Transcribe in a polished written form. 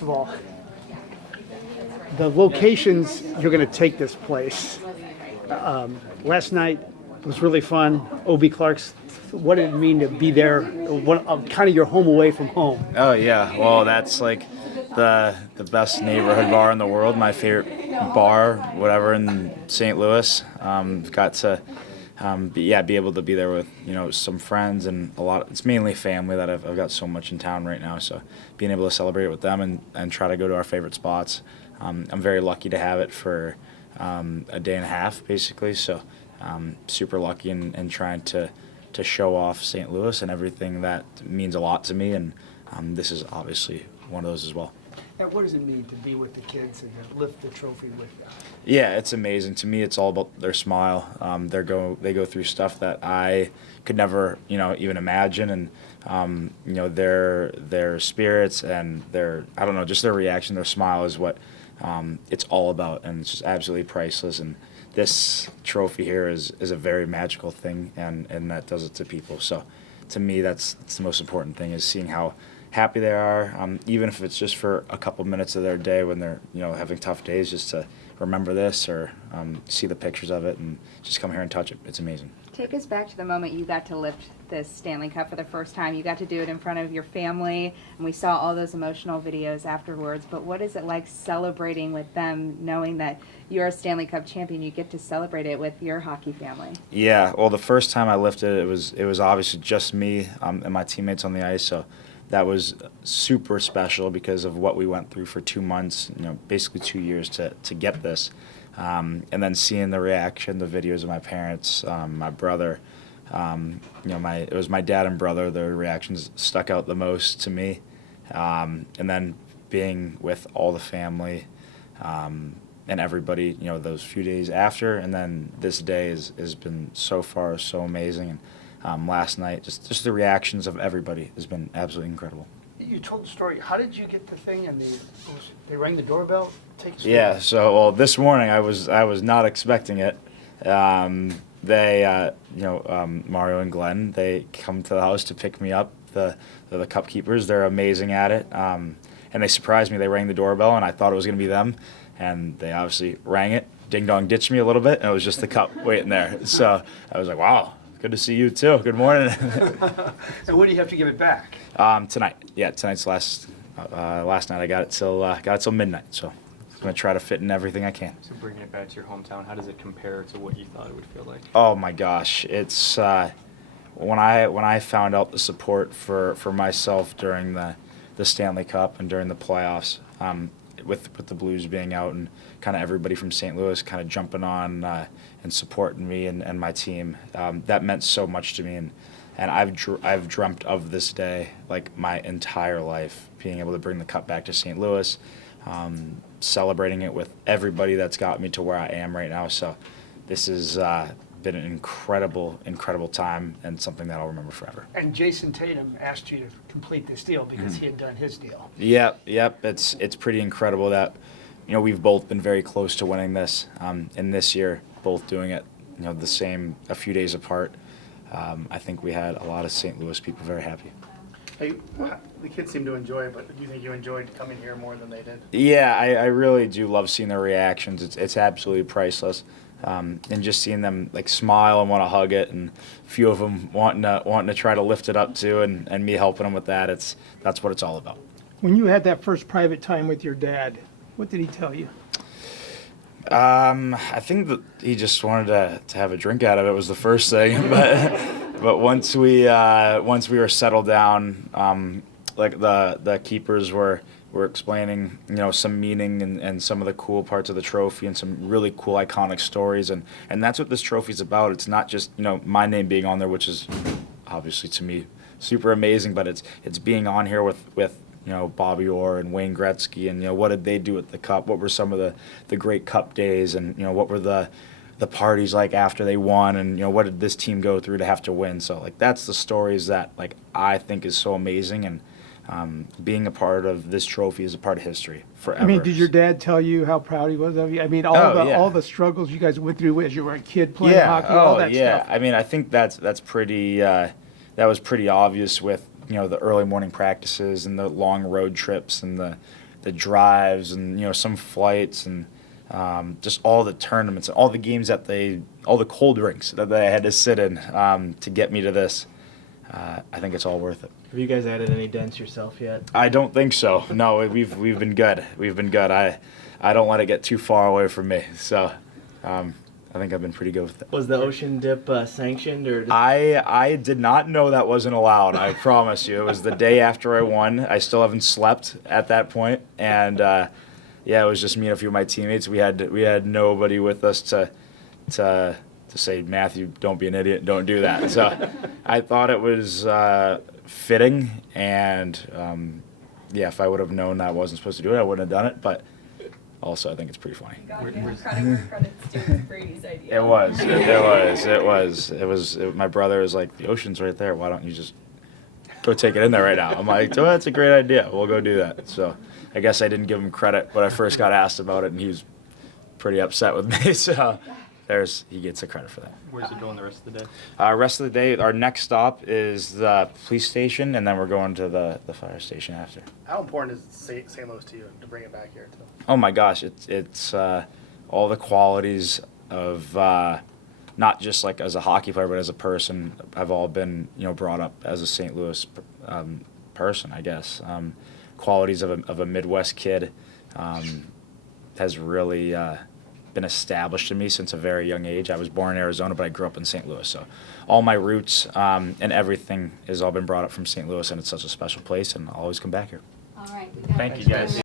first of all, the locations you're going to take this place. Last night was really fun. O.B. Clark's, what did it mean to be there? What, kind of your home away from home? Oh yeah, well that's like the best neighborhood bar in the world. My favorite bar, whatever, in St. Louis. Got to be able to be there with some friends and a lot. It's mainly family that I've got so much in town right now. So being able to celebrate it with them and try to go to our favorite spots. I'm very lucky to have it for a day and a half basically. So super lucky and trying to show off St. Louis and everything that means a lot to me. And this is obviously one of those as well. Now, what does it mean to be with the kids and to lift the trophy with them? Yeah, it's amazing. To me, it's all about their smile. They go through stuff that I could never, even imagine, and their spirits and just their reaction, their smile is what it's all about, and it's just absolutely priceless. And this trophy here is a very magical thing, and that does it to people. So, to me, that's the most important thing, is seeing how happy they are, even if it's just for a couple minutes of their day when they're having tough days, just to remember this or see the pictures of it and just come here and touch it. It's amazing. Take us back to the moment you got to lift this Stanley Cup for the first time. You got to do it in front of your family, and we saw all those emotional videos afterwards. But what is it like celebrating with them, knowing that you're a Stanley Cup champion? You get to celebrate it with your hockey family. Yeah, well, the first time I lifted it, it was obviously just me and my teammates on the ice. So that was super special because of what we went through for 2 months, basically 2 years to get this. And then seeing the reaction, the videos of my parents, my brother, it was my dad and brother, the reactions stuck out the most to me. And then being with all the family and everybody, those few days after, and then this day has been so far so amazing. And last night, just the reactions of everybody has been absolutely incredible. You told the story. How did you get the thing? And they rang the doorbell. Take us Yeah. So this morning I was not expecting it. Mario and Glenn, they come to the house to pick me up. The cup keepers, they're amazing at it. And they surprised me. They rang the doorbell, and I thought it was going to be them. And they obviously rang it. Ding dong ditched me a little bit, and it was just the cup waiting there. So I was like, wow. Good to see you too. Good morning. And when do you have to give it back? Tonight. Yeah, tonight's last night. I got it till midnight. So I'm gonna try to fit in everything I can. So bringing it back to your hometown, how does it compare to what you thought it would feel like? Oh my gosh, it's when I found out the support for myself during the Stanley Cup and during the playoffs, with the Blues being out and kind of everybody from St. Louis kind of jumping on and supporting me and my team. That meant so much to me, and I've dreamt of this day like my entire life, being able to bring the cup back to St. Louis, celebrating it with everybody that's got me to where I am right now. So this has been an incredible time and something that I'll remember forever. And Jason Tatum asked you to complete this deal because he had done his deal. Yep. It's pretty incredible that we've both been very close to winning this, and this year both doing it the same, a few days apart. I think we had a lot of St. Louis people very happy. Hey, the kids seem to enjoy it, but do you think you enjoyed coming here more than they did? Yeah, I really do love seeing their reactions. It's absolutely priceless, and just seeing them like smile and want to hug it, and a few of them wanting to try to lift it up too, and me helping them with that. That's what it's all about. When you had that first private time with your dad, what did he tell you? I think that he just wanted to have a drink out of it was the first thing, but once we were settled down, like the keepers were explaining some meaning and some of the cool parts of the trophy and some really cool iconic stories, and that's what this trophy's about. It's not just my name being on there, which is obviously to me super amazing, but it's being on here with Bobby Orr and Wayne Gretzky, and what did they do with the cup? What were some of the great cup days, and what were the parties like after they won, and what did this team go through to have to win? So like that's the stories that like I think is so amazing, and being a part of this trophy is a part of history forever. I mean, did your dad tell you how proud he was of you? I mean, all the struggles you guys went through as you were a kid playing hockey, all that stuff. I mean, I think that's pretty. That was pretty obvious with the early morning practices and the long road trips and the the drives and some flights and just all the tournaments and all the games that all the cold rinks that they had to sit in to get me to this. I think it's all worth it. Have you guys added any dents yourself yet? I don't think so. No, we've been good. We've been good. I don't let it get too far away from me. So I think I've been pretty good with it. Was the ocean dip sanctioned or? I did not know that wasn't allowed. I promise you. It was the day after I won. I still haven't slept at that point, and yeah, it was just me and a few of my teammates. We had nobody with us to say, Matthew, don't be an idiot, don't do that. So I thought it was fitting, and yeah, if I would have known that I wasn't supposed to do it, I wouldn't have done it. But also, I think it's pretty funny. Credit where credit's due. Brady's idea. It was. My brother was like, the ocean's right there. Why don't you just go take it in there right now? I'm like, oh, that's a great idea. We'll go do that. So I guess I didn't give him credit when I first got asked about it, and he was pretty upset with me. So he gets the credit for that. Where's it going the rest of the day? Rest of the day, our next stop is the police station, and then we're going to the fire station after. How important is St. Louis to you to bring it back here too? Oh my gosh, it's all the qualities of not just like as a hockey player, but as a person. I've all been brought up as a St. Louis person, I guess. Qualities of a Midwest kid has really been established in me since a very young age. I was born in Arizona, but I grew up in St. Louis. So all my roots and everything has all been brought up from St. Louis, and it's such a special place, and I'll always come back here. All right. Thank you, guys.